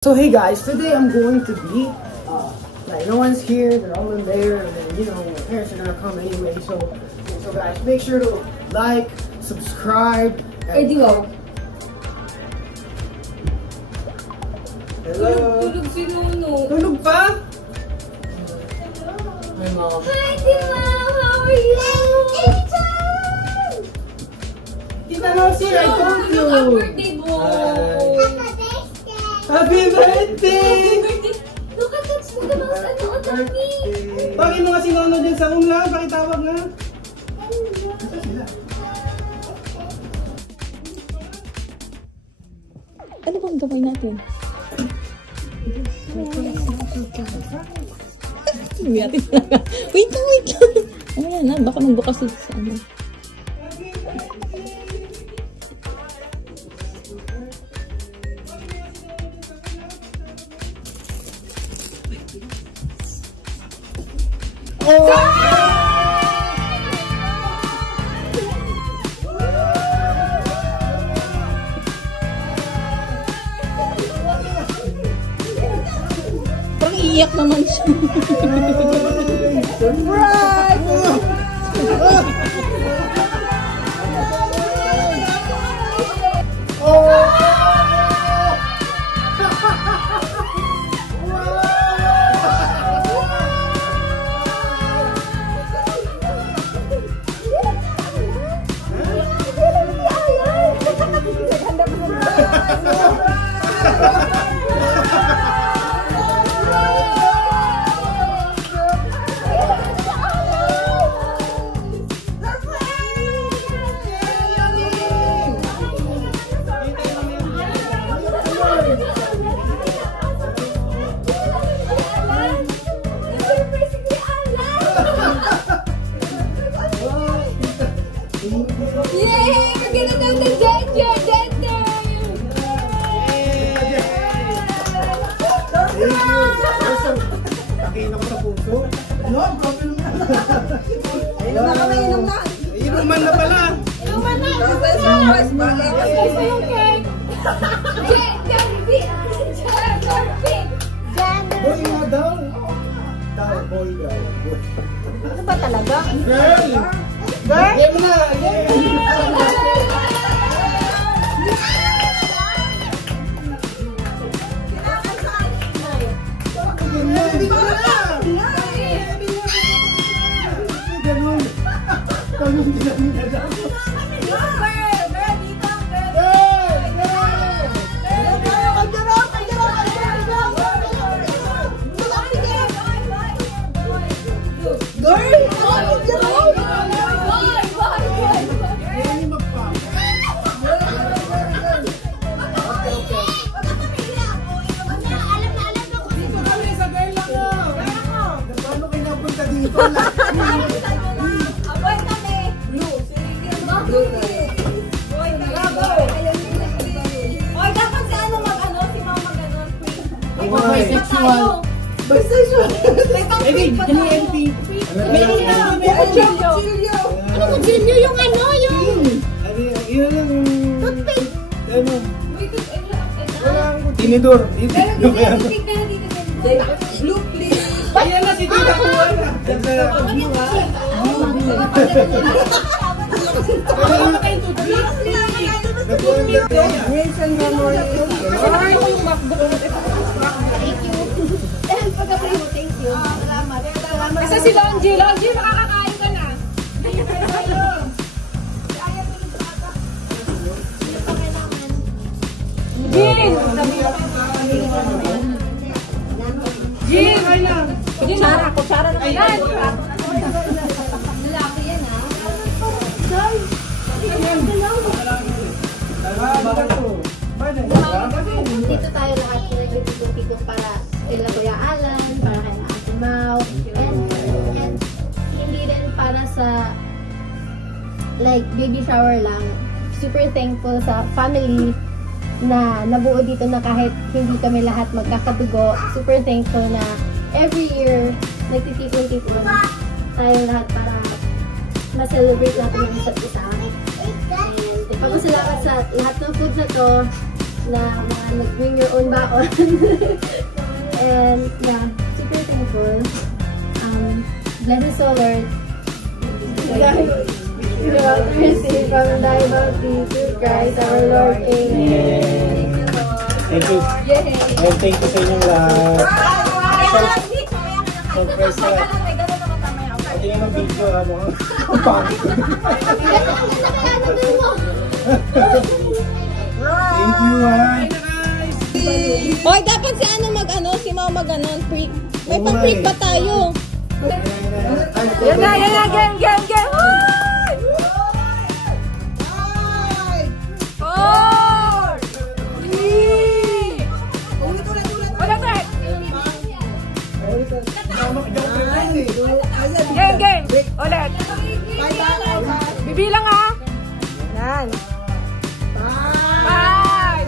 So hey guys, today I'm going to be, like no one's here, they're all in there, and then, you know, my parents are gonna come anyway, so guys, make sure to like, subscribe, and Hello. Tulog si Nuno. Tulog pa? My mom. Hi, Tita! How are you? Kita mo si I told you. Happy birthday, boy! Happy birthday! Look at that! Look at that! Ano, ang dami! Bakit mo nga si Nono dyan sa room lang? Pakitawag nga. Ano bang gawin natin? Wait lang, wait lang. Ano yan na? Baka magbukas ito sa ano. Parang iiyak naman siya. Surprise! Yay! Maganda daw na Ginger! Ginger! Nakiin ako sa puso. No, problem na. Inom na kami, inom na. Inuman na pala. Inuman na! Surprise, bagay. Gusto yung cake! Boy nga daw. Boy daw. Ano ba talaga? Girl! Girl? Game na! Bisexual. Eddie, dali empty. Ano mo, Junior? Yung ano? Yung... Yun lang. Toothpick. Ano? Wait, Tinidor. Blue, please. Ayan na si Tita Kuwan. Wilson Memory. Ay, yung MacBook. Thank you. Thank you. Salamat. Kasi si Longy. Longy, makakakain ka na. Jin! Jin! Ay lang. Kutsara na kayo. Lalaki yan, ha? Dito tayo lahat nag-tito para kila Kuya Alan, para kay Ate Mau, and hindi rin para sa like baby shower lang. Super thankful sa family na nabuo dito na kahit hindi kami lahat magkakadugo. Super thankful na every year nagtitipon-tipon tayo lahat para ma-celebrate natin yung isa't isa. And papasalamat sa lahat ng food na to na mga nag-bring your own baon. And yeah, super thankful. Blessed Lord. Throughout mercy from thy bounty through Christ our Lord. Amen. Thank you. And thank you sa inyong lahat. Surprise na. Pati nga ng video, ano? Ang pangit ko. Thank you, ha. Hoy, dapat si ano mag-ano, si Mau mag-ano, freak. May pang-freak ba tayo? Yan na, game. Game. Ulit. Bibilang ha. Yan. 5,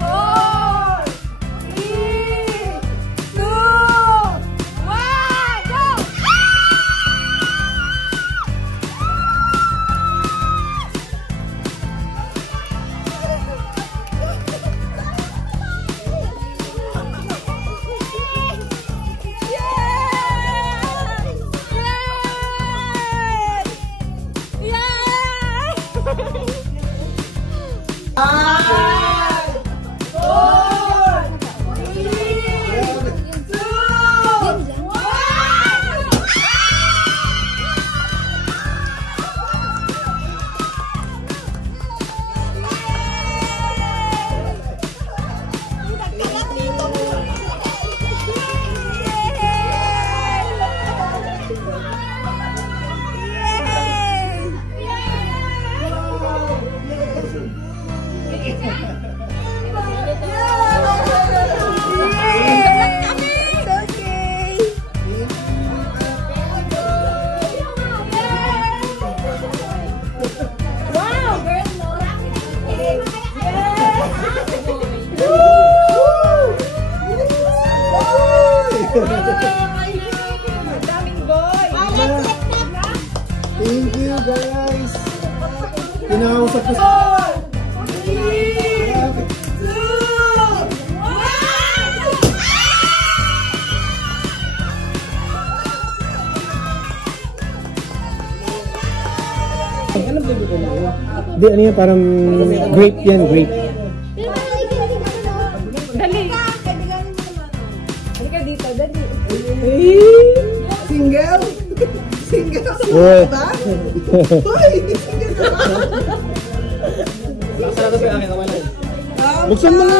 4, 3, 2, 1, go! Thank you, guys. Pinausap ko sa... Ano ba ito? Di, ano yan? Parang grape yan, grape. Dali. Halika dito, dali. Single? Single? Uy! Uy! Single ka ba? Buksan mo na!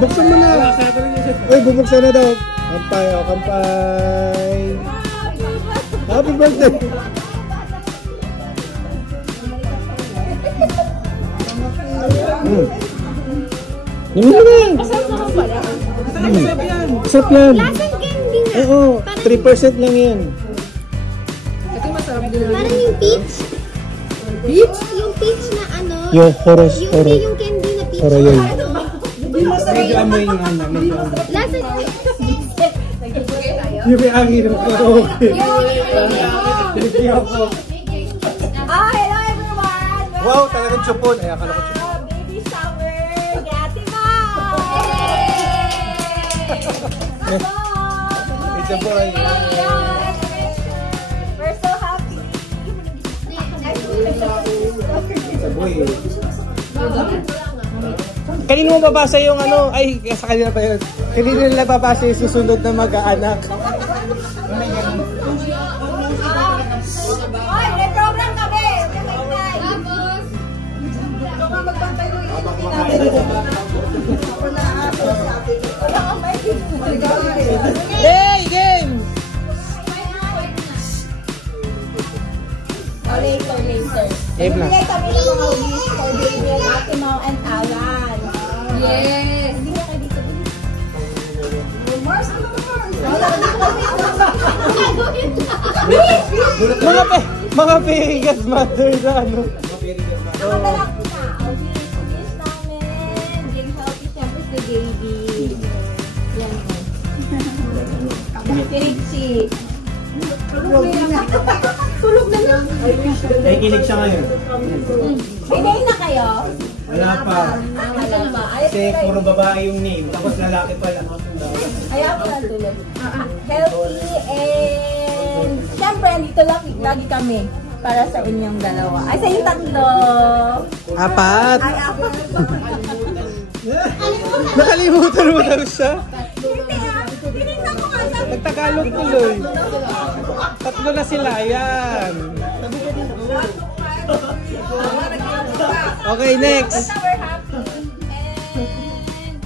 Buksan mo na! Uy, bubuksan na daw. Kampay, o kampay! Happy birthday! Namin na! Masarap yan! Lasang candy nga. Oo, 3% lang yan. Parang yung peach. Peach? Yung peach na ano. Yung horos, Yung horo. yung candy na peach. Horo yun. Medyo amoy yung ano. Lasang Yung may angin ng karaoke. Hello everyone! Wow, talagang chupon. Ay, akala ko chupon. Baby shower! Gati mo! It's a boy. We're so happy! It's a boy. Kanino mo babasa yung ano? Ay, sa kanila pa yun. Kanino nila babasa yung susunod na mag-aanak? Oy, may program kami! Tapos, magbantay mo yung Hey, game! Game lang. bigay kami ng mga wish for Daniel, Ate Mau, and Alan. Yes! Hindi nga kayo dito. Mars, ano Mga Vegas mother na ano. Nakadala ko na. Ang wish namin. Being healthy, syempre si baby. Yan o. Si Richie. Tulog na lang. Nakikinig siya ngayon. May name na kayo? Wala pa. Wala pa. Kasi puro babae yung name, tapos lalaki pala. Kaya pala tulad. Healthy and syempre, andito lagi kami para sa inyong dalawa. Ay, sa inyong tatlo. Apat. Ay, apat. Nakalimutan mo daw siya. Hindi ah. Tinignan ko nga sabi. Nagtagalog tuloy. Tatlo na sila, yan. Okay, next. Basta we're happy. And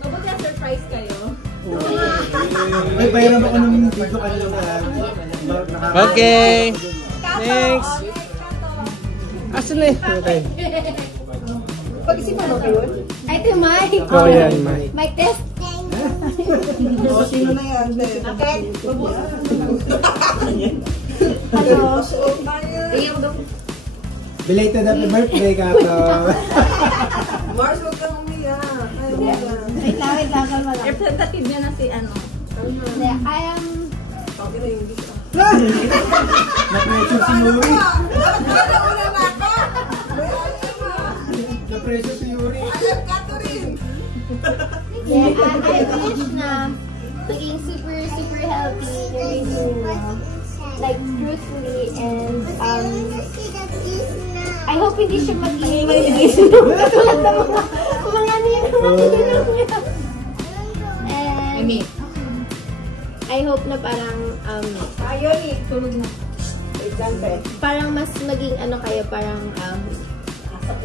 mabuti na surprise kayo. Ay, bayaran ako ng video kanina na. Okay. Next. Asan na eh? Okay. Pag-isipan mo kayo? Ay, ito yung mic. Oh, yan, Mike. Mic test. Sino na yan? Okay. Hello. Belated happy birthday, Kato. Mars, huwag kang umiyak. Wait lang, kalma lang. Representative niya na si ano. Hindi, I am... Na-pressure si Yuri. Na-pressure si Yuri. Yeah, I wish na naging super healthy during like truthfully and I hope hindi siya mag-iingay mga ninong niya. And I hope na parang parang mas maging ano kayo, parang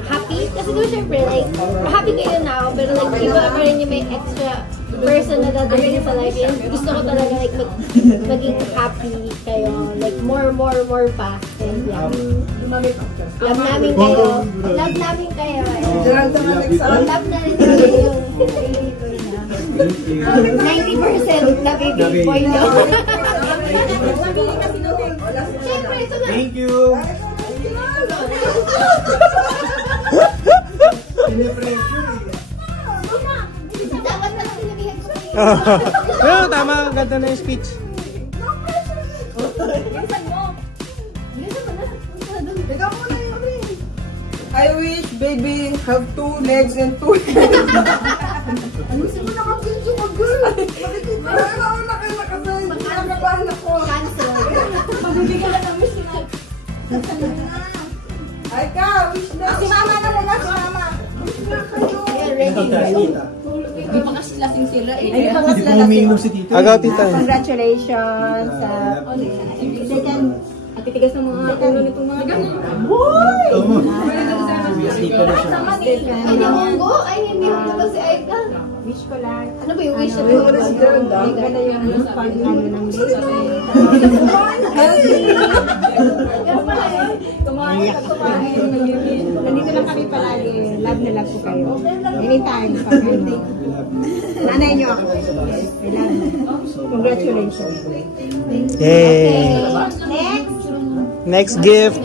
happy. Kasi doon syempre, like, happy kayo now, pero like, iba pa rin yung may extra person na dadating sa life. And gusto ko talaga, like, maging happy kayo. Like, more pa. And yeah. Love namin kayo. Love namin kayo. Love na rin kayo yung 90% na baby boy nyo. Syempre, ito na. Thank you. Pinipressure eh. Dapat na lang sinabihan ko kayo. Pero tama, ganda na yung speech. I wish baby have 2 legs and 2 hands. Ano sino nakapinso ko, girl? Makikita ako na kayo nakasay. Nakakabahan ako. Cancel. Magbibigyan ka ng wish na. Ay ka, wish na. Si mama na muna, si mama. Wish na kayo. Hindi pa kasi lasing sila eh. Ay, pa Hindi po umiinom si Tito. Agaw, tita. Congratulations. Second, at titigas ng mga ulo nitong mga ganun. Tito na siya. Ay, hindi munggo. Ay, hindi munggo kasi ay ka. Wish ko lang. Ano ba yung wish na Ay, wala si girl daw. Ganda yung pang-ano ng Kumain. Nandito lang kami palagi. Love na love ko kayo. Anytime. Nanay niyo ako. I love you. Congratulations. Yay. Next gift.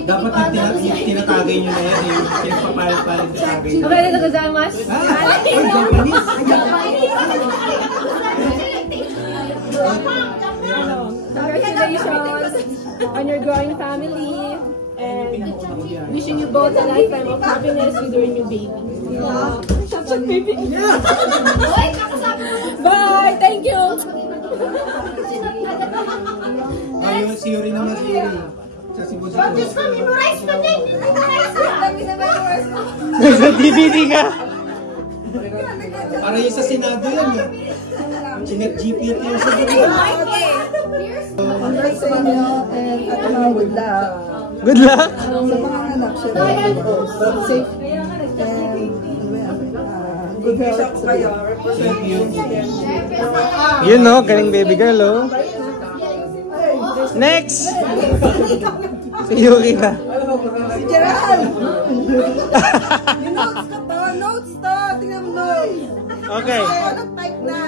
Dapat yung tinatagay nyo na yan. Yung pinagpapalit-palit na tagay nyo. Okay, ito gozaimasu. Congratulations on your growing family and wishing you both a lifetime of happiness with your new baby. Such a baby. Bye! Thank you! Ayun, si Yuri naman, si Yuri. Sa Cebu City. Memorize ko din. Sa DVD ka. Para yung sa Senado yan eh. Chinag-GPT yung sa Senado. Congrats sa inyo and good luck. Good luck. Sa mga anak siya. Safe and good health. Thank you. Yun no, galing baby girl oh. Next. Si Yuri na. Si Gerald! Yung notes ka to! Notes to! Tingnan mo notes! Okay. Type na!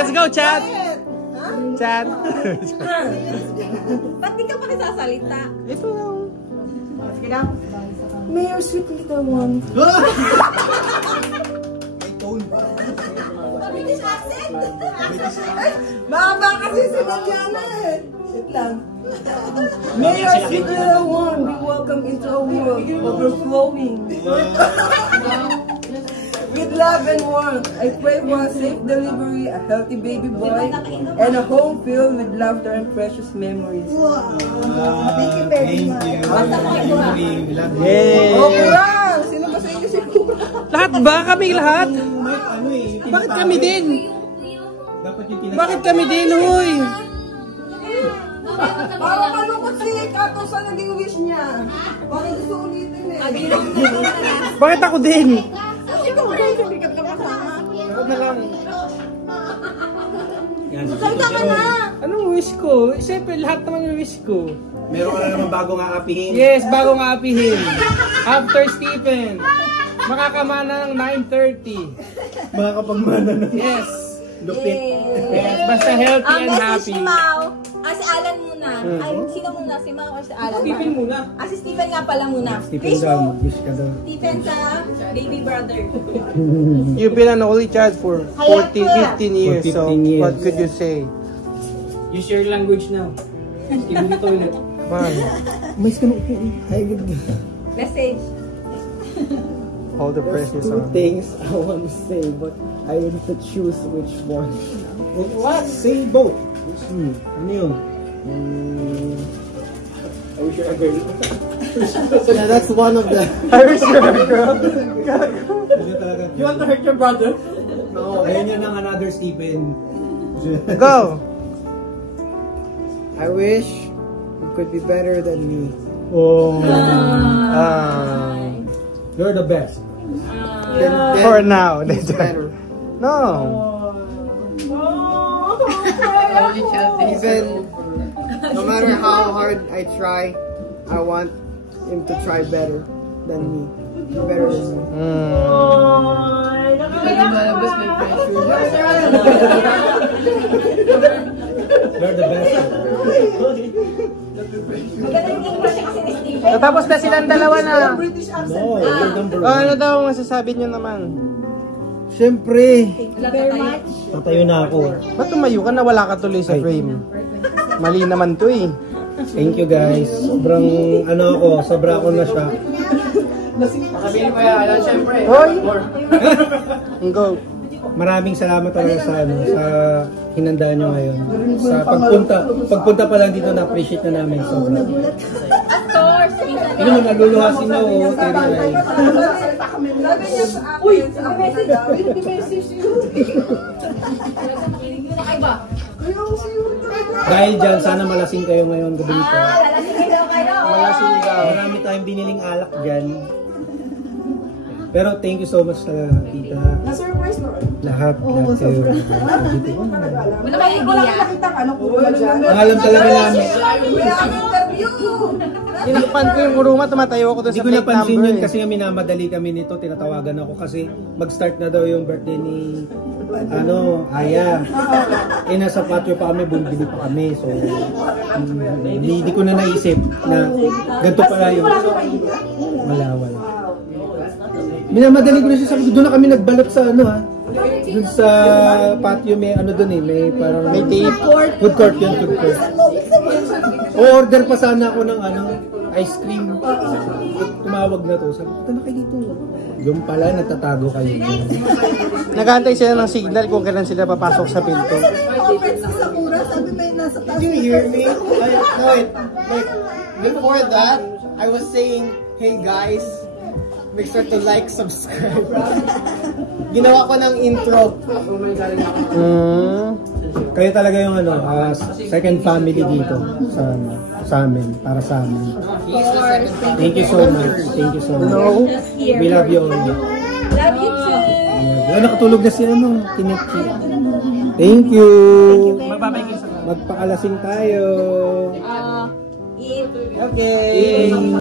Let's go, chat. Chat. Ba't di ka pa nagsasalita? Ito lang. Sige na. Mayor Sweet Little One. May tone ba? Mahaba kasi si Mariana eh. Wait lang. May our sweet little one be welcome into a world overflowing with love and warmth. I pray for a safe delivery, a healthy baby boy, and a home filled with laughter and precious memories. Thank you very much. Yay! Kurang! Sino ba sa inyo si Kurang? Lahat ba? Kami lahat? Ano eh, Bakit kami din? dapat yung tinatawag. Bakit kami din, huy? Parang malungkot si Kato sa naging wish niya. Parang gusto ulitin eh. Bakit ako din? Salta ka na! Anong wish ko? Siyempre, lahat naman yung wish ko. Meron ka na naman bagong aapihin. Yes, bagong aapihin. After Stephen, makakamana ng 9:30. Makakapagmana na. Yes. Lupit. Yes, basta healthy and happy. Si Mau. Si Alan muna. Ay, sino muna? Si Mau or si Alan? Stephen muna. Si Stephen nga pala muna. Stephen daw, mag-wish ka daw. Stephen sa baby brother. You've been an only child for 15 years, so 15 years. what could you say? Use your language now. Give me toilet. Man, Mas ka na upo. Ay, good. Message. all the pressures Two on. things I want to say, but I need to choose which one. What? Say both. Ano yun? I wish you're a girl. Yeah, that's one of the. I wish you were a girl. Ano talaga? You want to hurt your brother? No, ayun yun ang another Stephen. Go! I wish you could be better than me. Oh. You're You're the best. for now. He's better. No. Even no matter how hard I try, I want him to try better than me. Be better than me. You're the best. Magandang English kasi ni Stephen. Natapos na silang dalawa na. No, you're number Oh, ano one. daw ang masasabi nyo naman? Siyempre, Very much. Tatayo na ako. Ba't tumayo ka na wala ka tuloy sa frame? Mali naman to eh. Thank you guys. Sobrang ano ako, sobra ako na siya. Hoy! Go. Maraming salamat talaga sa ano, sa hinandaan nyo ngayon. Sa pagpunta pa lang dito na appreciate na namin sobra. Of course. Ano mo naluluhasin na oh, Terry Rai. uy, ang message you. Dahil dyan, sana malasing kayo ngayon gabi nito. Lalasingin daw kayo. Malasing daw. Marami tayong biniling alak dyan. Pero thank you so much talaga, tita. Na-surprise mo. Lahat kayo. Wala ba idea? Ang alam talaga namin. Inakpan ko yung uruma, tumatayo ako doon Hindi sa ko plate napansin number yun eh. kasi nga minamadali kami nito, tinatawagan ako kasi mag-start na daw yung birthday ni Aya. Nasa patio pa kami, bumili pa kami. So, hindi ko na naisip na ganito pala yun. Wala. Minamadali ko na siya, sabi ko, doon na kami nagbalot sa ano ha. Doon sa patio may ano doon eh, may parang May tape. food court yun, food court. O-order pa sana ako ng ano, ice cream. Tumawag na to. Sabi ko, tama kayo dito. Yung pala, natatago kayo. Nagantay sila ng signal kung kailan sila papasok sa pinto. Did you hear me? No, wait. Like, before that, I was saying, hey guys, make sure to like, subscribe. Ginawa ko ng intro. Kayo talaga yung ano, second family dito sa amin, para sa amin. Thank you so much. Thank you so much. We love you all. Love you too. Nakatulog na si ano, Kinichi. Thank you. Magpapaikis ako. Magpakalasing tayo. Eat. Okay.